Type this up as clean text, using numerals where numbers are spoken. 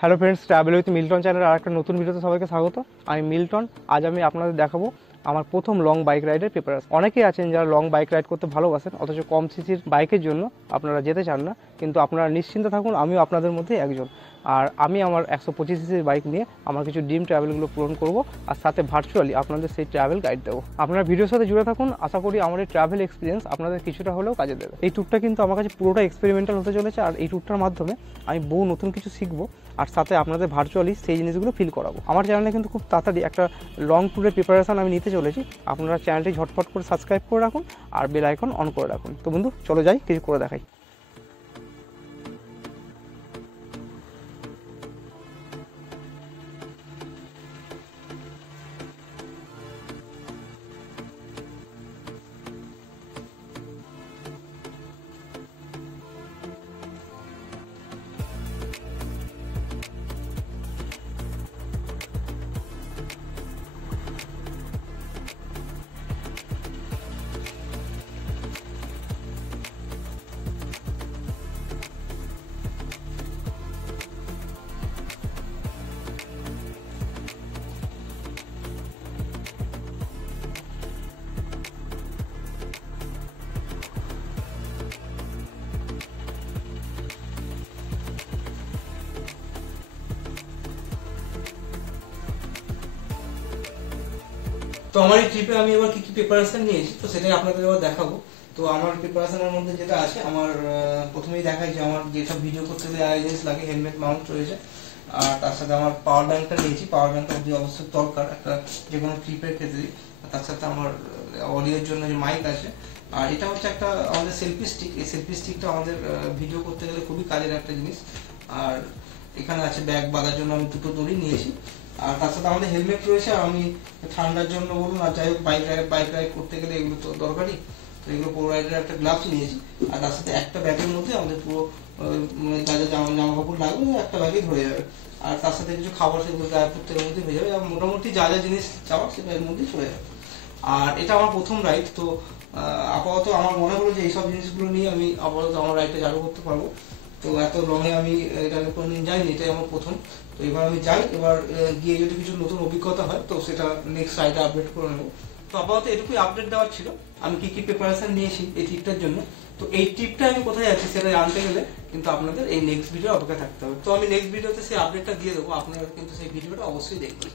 Hello friends, travel with Milton চ্যানেলের আরেকটা নতুন ভিডিওতে সবাইকে স্বাগত। আমি মিল্টন। আজ আমি আপনাদের দেখাবো আমার প্রথম লং বাইক রাইডের প্রিপারেশন। অনেকেই আছেন যারা লং বাইক রাইড করতে ভালোবাসেন, অথচ কম সিসির বাইকের জন্য আপনারা যেতে চান না, কিন্তু আপনারা নিশ্চিন্ত থাকুন, আমিও আপনাদের মধ্যে একজন। আর আমি আমার 125 সিসির বাইক নিয়ে আমার কিছু ড্রিম ট্রাভেলগুলো পূরণ করব, আর সাথে ভার্চুয়ালি আপনাদের সেই ট্রাভেল গাইড দেবো। আপনারা ভিডিওর সাথে জুড়ে থাকুন। আশা করি আমার এই ট্রাভেল এক্সপিরিয়েন্স আপনাদের কিছুটা হলেও কাজে দেবে। এই ট্যুরটা কিন্তু আমার কাছে পুরোটা এক্সপেরিমেন্টাল হতে চলেছে, আর এই ট্যুরটার মাধ্যমে আমি বহু নতুন কিছু শিখবো, আর সাথে আপনাদের ভার্চুয়ালি সেই জিনিসগুলো ফিল করাবো। আমার চ্যানেলে কিন্তু খুব তাড়াতাড়ি একটা লং ট্যুরের প্রিপারেশন আমি নিতে চলেছি। আপনারা চ্যানেলটি ঝটপট করে সাবস্ক্রাইব করে রাখুন আর বেল আইকন অন করে রাখুন। তো বন্ধু, চলো যাই, কিছু করে দেখাই। তো আমার এই ট্রিপে আমি এবার কি কি প্রিপারেশন নিয়েছি, তো সেটাই আপনাদের এবার দেখাবো। তো আমার প্রিপারেশনের মধ্যে যেটা আছে, আমার প্রথমেই দেখাই যে আমার যেসব ভিডিও করতে গেলে জিনিস লাগে, হেলমেট মাউন্ট রয়েছে, আর তার সাথে আমার পাওয়ার ব্যাংকটা নিয়েছি। পাওয়ার ব্যাংকটা অবশ্যই দরকার একটা যে কোনো ট্রিপের ক্ষেত্রে। তার সাথে আমার অডিওর জন্য যে মাইক আছে, আর এটা হচ্ছে একটা আমাদের সেলফি স্টিক। এই সেলফি স্টিকটা আমাদের ভিডিও করতে গেলে খুবই কাজের একটা জিনিস। আর এখানে আছে ব্যাগ বাঁধার জন্য আমি দুটো দড়ি নিয়েছি। আর তার সাথে আমাদের হেলমেট রয়েছে। আর আমি ঠান্ডার জন্য বলুন, আর যাই হোক বাইক রাইড করতে গেলে এগুলো তো দরকারই, তো এগুলো পুরো রাইডের একটা গ্লাভস নিয়েছি। আর তার সাথে একটা ব্যাগের মধ্যে আমাদের পুরো যা যা জামা কাপড় লাগবে একটা ব্যাগে ধরে যাবে। আর তার সাথে কিছু খাবার, সেগুলো ড্রাই ফ্রুটের মধ্যে হয়ে যাবে। আর মোটামুটি যা যা জিনিস চাওয়ার সেটা এর মধ্যেই চলে যাবে। আর এটা আমার প্রথম রাইড, তো আপাতত আমার মনে হলো যে এইসব জিনিসগুলো নিয়ে আমি আপাতত আমার রাইডটা চালু করতে পারবো। তো এত লংয়ে আমি এটা কোনোদিন যাইনি, এটাই আমার প্রথম। তো এবার আমি যাই, এবার গিয়ে যদি কিছু নতুন অভিজ্ঞতা হয় তো সেটা নেক্সট রাইডে আপডেট করে নেবো। তো আপাতত এটুকুই আপডেট দেওয়ার ছিল, আমি কি কি প্রিপারেশন নিয়েছি এই ট্রিপটার জন্য। তো এই ট্রিপটা আমি কোথায় যাচ্ছি সেটা জানতে গেলে কিন্তু আপনাদের এই নেক্সট ভিডিও অপেক্ষা থাকতে হবে। তো আমি নেক্সট ভিডিওতে সেই আপডেটটা দিয়ে দেবো, আপনারা কিন্তু সেই ভিডিওটা অবশ্যই দেখবেন।